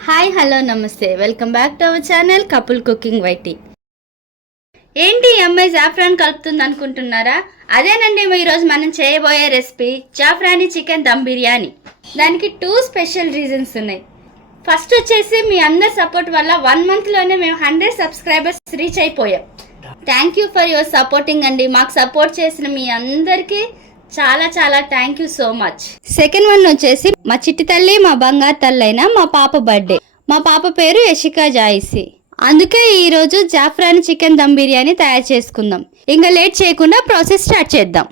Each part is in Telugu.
హాయ్ హలో నమస్తే welcome back to our channel couple cooking YT. ఏంటి ఈ అమ్మాయి జాఫ్రాన్ కలుపుతుంది అనుకుంటున్నారా? అదేనండి ఈరోజు మనం చేయబోయే రెసిపీ జాఫ్రానీ చికెన్ దమ్ బిర్యానీ. దానికి 2 స్పెషల్ రీజన్స్ ఉన్నాయి. ఫస్ట్ వచ్చేసి మీ అందరి సపోర్ట్ వల్ల 1 మంత్లోనే మేము 100 సబ్స్క్రైబర్స్ రీచ్ అయిపోయాం. Thank you for your supporting అండి. మాకు సపోర్ట్ చేసిన మీ అందరికీ చాలా చాలా thank you so much. Second one వచ్చేసి మా చిట్టి తల్లి మా బంగారు తల్లి అయిన మా పాప బర్త్డే. మా పాప పేరు యశికా జాయిసి. అందుకే ఈరోజు జాఫ్రాన్ చికెన్ దమ్ బిర్యానీ తయారు చేసుకుందాం. ఇంకా లేట్ చేయకుండా ప్రాసెస్ స్టార్ట్ చేద్దాం.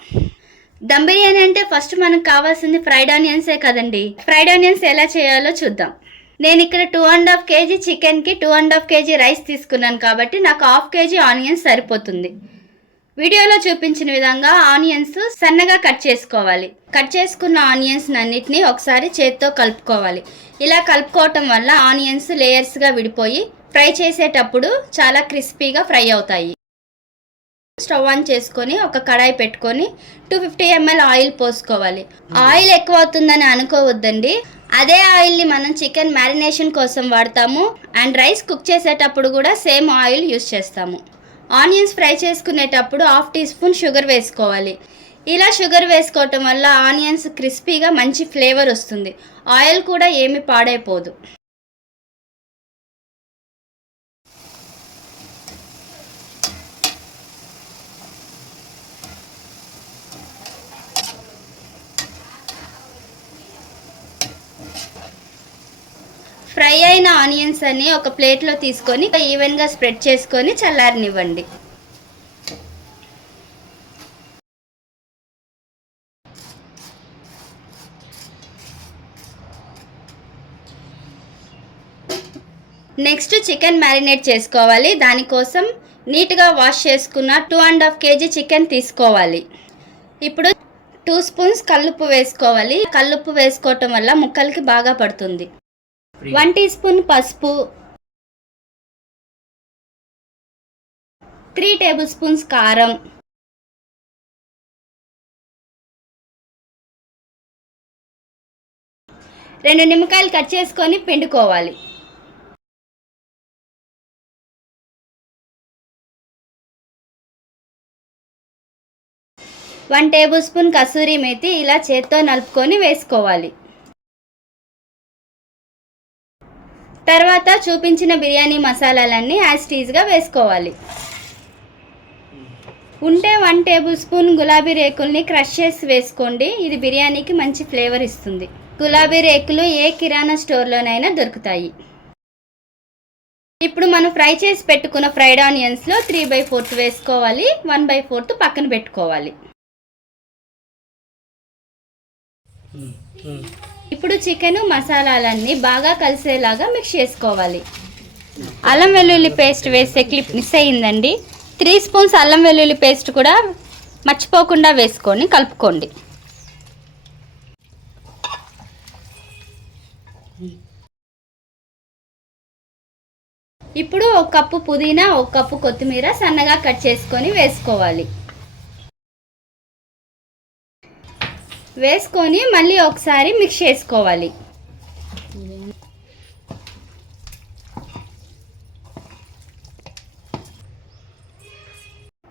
దమ్ బిర్యానీ అంటే ఫస్ట్ మనకు కావాల్సింది ఫ్రైడ్ ఆనియన్సే కదండి. ఫ్రైడ్ ఆనియన్స్ ఎలా చేయాలో చూద్దాం. నేను ఇక్కడ 2.5 kg చికెన్కి 2.5 kg రైస్ తీసుకున్నాను కాబట్టి నాకు 1/2 kg ఆనియన్స్ సరిపోతుంది. వీడియోలో చూపించిన విధంగా ఆనియన్స్ సన్నగా కట్ చేసుకోవాలి. కట్ చేసుకున్న ఆనియన్స్ అన్నిటినీ ఒకసారి చేత్తో కలుపుకోవాలి. ఇలా కలుపుకోవటం వల్ల ఆనియన్స్ లేయర్స్గా విడిపోయి ఫ్రై చేసేటప్పుడు చాలా క్రిస్పీగా ఫ్రై అవుతాయి. స్టవ్ ఆన్ చేసుకొని ఒక కడాయి పెట్టుకొని 250 ml ఆయిల్ పోసుకోవాలి. ఆయిల్ ఎక్కువ అవుతుందని అనుకోవద్దండి. అదే ఆయిల్ని మనం చికెన్ మ్యారినేషన్ కోసం వాడతాము అండ్ రైస్ కుక్ చేసేటప్పుడు కూడా సేమ్ ఆయిల్ యూస్ చేస్తాము. ఆనియన్స్ ఫ్రై చేసుకునేటప్పుడు 1/2 టీ స్పూన్ షుగర్ వేసుకోవాలి. ఇలా షుగర్ వేసుకోవటం వల్ల ఆనియన్స్ క్రిస్పీగా మంచి ఫ్లేవర్ వస్తుంది. ఆయిల్ కూడా ఏమి పాడైపోదు. ఫ్రై అయిన ఆనియన్స్ అన్ని ఒక ప్లేట్లో తీసుకొని ఈవెన్గా స్ప్రెడ్ చేసుకొని చల్లారనివ్వండి. నెక్స్ట్ చికెన్ మ్యారినేట్ చేసుకోవాలి. దానికోసం నీట్గా వాష్ చేసుకున్న 2.5 kg చికెన్ తీసుకోవాలి. ఇప్పుడు 2 స్పూన్స్ కల్లుప్పు వేసుకోవాలి. కల్లుప్పు వేసుకోవటం వల్ల ముక్కలకి బాగా పడుతుంది. 1 టీ స్పూన్ పసుపు, 3 టేబుల్ స్పూన్స్ కారం, 2 నిమ్మకాయలు కట్ చేసుకొని పిండుకోవాలి. One tablespoon kasuri methi ఇలా చేత్తో నలుపుకొని వేసుకోవాలి. తర్వాత చూపించిన బిర్యానీ మసాలాలన్నీ యాజ్ టీజ్గా వేసుకోవాలి. ఉంటే 1 టేబుల్ స్పూన్ గులాబీ రేకుల్ని క్రష్ చేసి వేసుకోండి. ఇది బిర్యానీకి మంచి ఫ్లేవర్ ఇస్తుంది. గులాబీ రేకులు ఏ కిరాణా స్టోర్లోనైనా దొరుకుతాయి. ఇప్పుడు మనం ఫ్రై చేసి పెట్టుకున్న ఫ్రైడ్ ఆనియన్స్లో 3/4 వేసుకోవాలి. 1/4 పక్కన పెట్టుకోవాలి. ఇప్పుడు చికెన్ మసాలాలన్నీ బాగా కలిసేలాగా మిక్స్ చేసుకోవాలి. అల్లం వెల్లుల్లి పేస్ట్ వేసే క్లిప్ మిస్ అయ్యిందండి. 3 స్పూన్స్ అల్లం వెల్లుల్లి పేస్ట్ కూడా మర్చిపోకుండా వేసుకొని కలుపుకోండి. ఇప్పుడు 1 కప్పు పుదీనా, 1 కప్పు కొత్తిమీర సన్నగా కట్ చేసుకొని వేసుకోవాలి. వేసుకొని మళ్ళీ ఒకసారి మిక్స్ చేసుకోవాలి.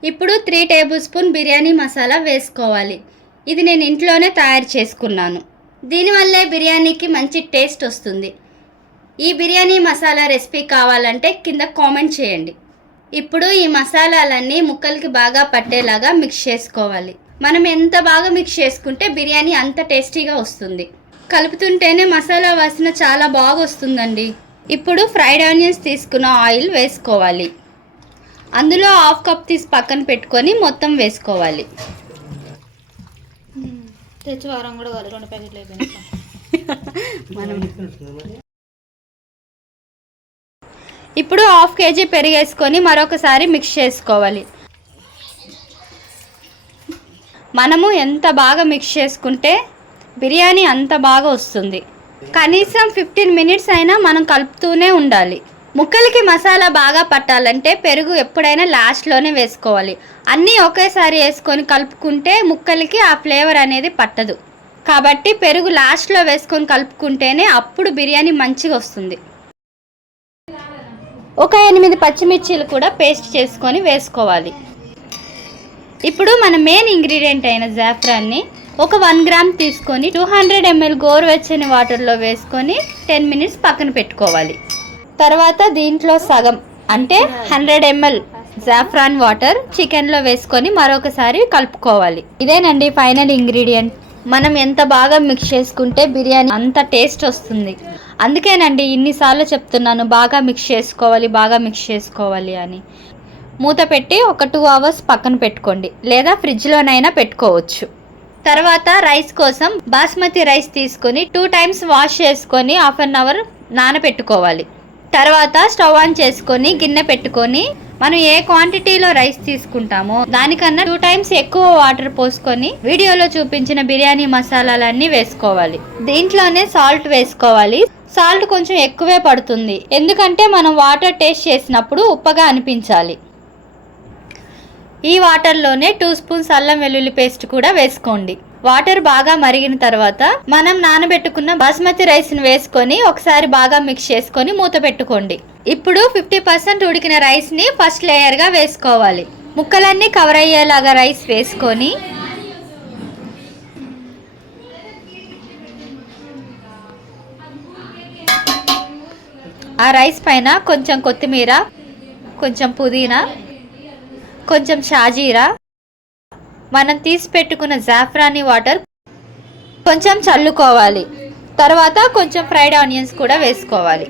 ఇప్పుడు 3 టేబుల్ స్పూన్ బిర్యానీ మసాలా వేసుకోవాలి. ఇది నేను ఇంట్లోనే తయారు చేసుకున్నాను. దీనివల్లే బిర్యానీకి మంచి టేస్ట్ వస్తుంది. ఈ బిర్యానీ మసాలా రెసిపీ కావాలంటే కింద కామెంట్ చేయండి. ఇప్పుడు ఈ మసాలాలన్నీ ముక్కలకి బాగా పట్టేలాగా మిక్స్ చేసుకోవాలి. మనం ఎంత బాగా మిక్స్ చేసుకుంటే బిర్యానీ అంత టేస్టీగా వస్తుంది. కలుపుతుంటేనే మసాలా వాసన చాలా బాగా వస్తుందండి. ఇప్పుడు ఫ్రైడ్ ఆనియన్స్ తీసుకున్న ఆయిల్ వేసుకోవాలి. అందులో 1/2 కప్ తీసి పక్కన పెట్టుకొని మొత్తం వేసుకోవాలి. ఇప్పుడు 1/2 kg పెరిగేసుకొని మరొకసారి మిక్స్ చేసుకోవాలి. మనము ఎంత బాగా మిక్స్ చేసుకుంటే బిర్యానీ అంత బాగా వస్తుంది. కనీసం 15 మినిట్స్ అయినా మనం కలుపుతూనే ఉండాలి. ముక్కలకి మసాలా బాగా పట్టాలంటే పెరుగు ఎప్పుడైనా లాస్ట్లోనే వేసుకోవాలి. అన్నీ ఒకేసారి వేసుకొని కలుపుకుంటే ముక్కలకి ఆ ఫ్లేవర్ అనేది పట్టదు. కాబట్టి పెరుగు లాస్ట్లో వేసుకొని కలుపుకుంటేనే అప్పుడు బిర్యానీ మంచిగా వస్తుంది. ఒక 8 పచ్చిమిర్చీలు కూడా పేస్ట్ చేసుకొని వేసుకోవాలి. ఇప్పుడు మన మెయిన్ ఇంగ్రీడియంట్ అయిన జాఫ్రాన్ని ఒక 1 గ్రామ్ తీసుకొని 200 ml గోరువెచ్చని వాటర్లో వేసుకొని 10 మినిట్స్ పక్కన పెట్టుకోవాలి. తర్వాత దీంట్లో సగం అంటే 100 ml జాఫ్రాన్ వాటర్ చికెన్లో వేసుకొని మరొకసారి కలుపుకోవాలి. ఇదేనండి ఫైనల్ ఇంగ్రీడియంట్. మనం ఎంత బాగా మిక్స్ చేసుకుంటే బిర్యానీ అంత టేస్ట్ వస్తుంది. అందుకేనండి ఇన్నిసార్లు చెప్తున్నాను బాగా మిక్స్ చేసుకోవాలి అని. మూత పెట్టి ఒక 2 అవర్స్ పక్కన పెట్టుకోండి, లేదా ఫ్రిడ్జ్లోనైనా పెట్టుకోవచ్చు. తర్వాత రైస్ కోసం బాస్మతి రైస్ తీసుకొని 2 టైమ్స్ వాష్ చేసుకొని 1/2 అవర్ నానబెట్టుకోవాలి. తర్వాత స్టవ్ ఆన్ చేసుకొని గిన్నె పెట్టుకొని మనం ఏ క్వాంటిటీలో రైస్ తీసుకుంటామో దానికన్నా 2 టైమ్స్ ఎక్కువ వాటర్ పోసుకొని వీడియోలో చూపించిన బిర్యానీ మసాలాలన్నీ వేసుకోవాలి. దీంట్లోనే సాల్ట్ వేసుకోవాలి. సాల్ట్ కొంచెం ఎక్కువే పడుతుంది, ఎందుకంటే మనం వాటర్ టేస్ట్ చేసినప్పుడు ఉప్పగా అనిపించాలి. ఈ వాటర్లోనే 2 స్పూన్స్ అల్లం వెల్లుల్లి పేస్ట్ కూడా వేసుకోండి. వాటర్ బాగా మరిగిన తర్వాత మనం నానబెట్టుకున్న బాస్మతి రైస్ని వేసుకొని ఒకసారి బాగా మిక్స్ చేసుకొని మూత పెట్టుకోండి. ఇప్పుడు 50% ఉడికిన రైస్ని ఫస్ట్ లేయర్గా వేసుకోవాలి. ముక్కలన్నీ కవర్ అయ్యేలాగా రైస్ వేసుకొని ఆ రైస్ పైన కొంచెం కొత్తిమీర, కొంచెం పుదీనా, కొంచెం షాజీరా, మనం తీసి పెట్టుకున్న జాఫ్రానీ వాటర్ కొంచెం చల్లుకోవాలి. తర్వాత కొంచెం ఫ్రైడ్ ఆనియన్స్ కూడా వేసుకోవాలి.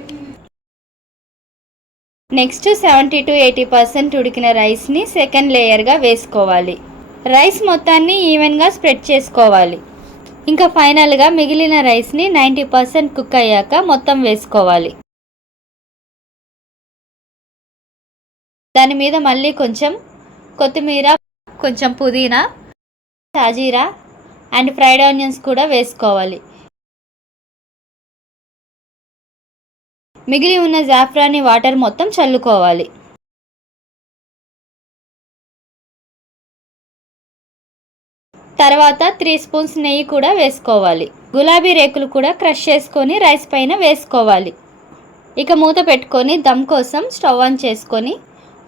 నెక్స్ట్ 70 to 80% ఉడికిన రైస్ని సెకండ్ లేయర్గా వేసుకోవాలి. రైస్ మొత్తాన్ని ఈవెన్గా స్ప్రెడ్ చేసుకోవాలి. ఇంకా ఫైనల్గా మిగిలిన రైస్ని 90% కుక్ అయ్యాక మొత్తం వేసుకోవాలి. దాని మీద మళ్ళీ కొంచెం కొత్తిమీర, కొంచెం పుదీనా, షాజీరా అండ్ ఫ్రైడ్ ఆనియన్స్ కూడా వేసుకోవాలి. మిగిలి ఉన్న జాఫ్రానీ వాటర్ మొత్తం చల్లుకోవాలి. తర్వాత 3 స్పూన్స్ నెయ్యి కూడా వేసుకోవాలి. గులాబీ రేకులు కూడా క్రష్ చేసుకొని రైస్ పైన వేసుకోవాలి. ఇక మూత పెట్టుకొని దమ్ కోసం స్టవ్ ఆన్ చేసుకొని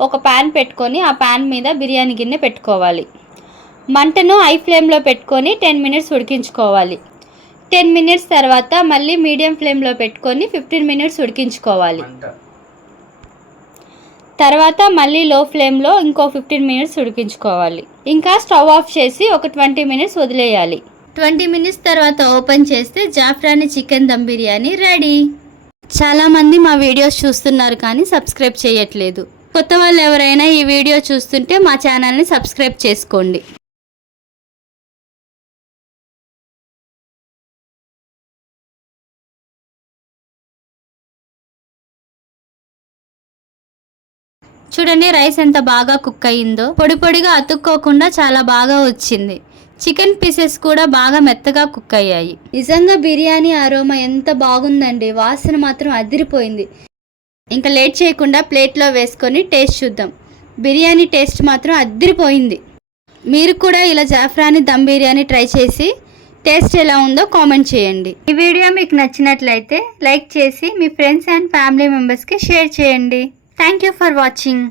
ఒక ప్యాన్ పెట్టుకొని ఆ ప్యాన్ మీద బిర్యానీ గిన్నె పెట్టుకోవాలి. మంటను హై ఫ్లేమ్లో పెట్టుకొని 10 మినిట్స్ ఉడికించుకోవాలి. 10 మినిట్స్ తర్వాత మళ్ళీ మీడియం ఫ్లేమ్లో పెట్టుకొని 15 మినిట్స్ ఉడికించుకోవాలి. తర్వాత మళ్ళీ లో ఫ్లేమ్లో ఇంకో 15 మినిట్స్ ఉడికించుకోవాలి. ఇంకా స్టవ్ ఆఫ్ చేసి ఒక 20 మినిట్స్ వదిలేయాలి. 20 మినిట్స్ తర్వాత ఓపెన్ చేస్తే జాఫ్రానీ చికెన్ దమ్ బిర్యానీ రెడీ. చాలామంది మా వీడియోస్ చూస్తున్నారు కానీ సబ్స్క్రైబ్ చేయట్లేదు. కొత్త వాళ్ళు ఎవరైనా ఈ వీడియో చూస్తుంటే మా ఛానల్ని సబ్స్క్రైబ్ చేసుకోండి. చూడండి రైస్ ఎంత బాగా కుక్ అయ్యిందో. పొడి పొడిగా అతుక్కోకుండా చాలా బాగా వచ్చింది. చికెన్ పీసెస్ కూడా బాగా మెత్తగా కుక్ అయ్యాయి. నిజంగా బిర్యానీ అరోమా ఎంత బాగుందండి. వాసన మాత్రం అదిరిపోయింది. ఇంకా లేట్ చేయకుండా ప్లేట్లో వేసుకొని టేస్ట్ చూద్దాం. బిర్యానీ టేస్ట్ మాత్రం అదిరిపోయింది. మీరు కూడా ఇలా జాఫ్రానీ దమ్ బిర్యానీ ట్రై చేసి టేస్ట్ ఎలా ఉందో కామెంట్ చేయండి. ఈ వీడియో మీకు నచ్చినట్లయితే లైక్ చేసి మీ ఫ్రెండ్స్ అండ్ ఫ్యామిలీ మెంబర్స్కి షేర్ చేయండి. Thank you for watching.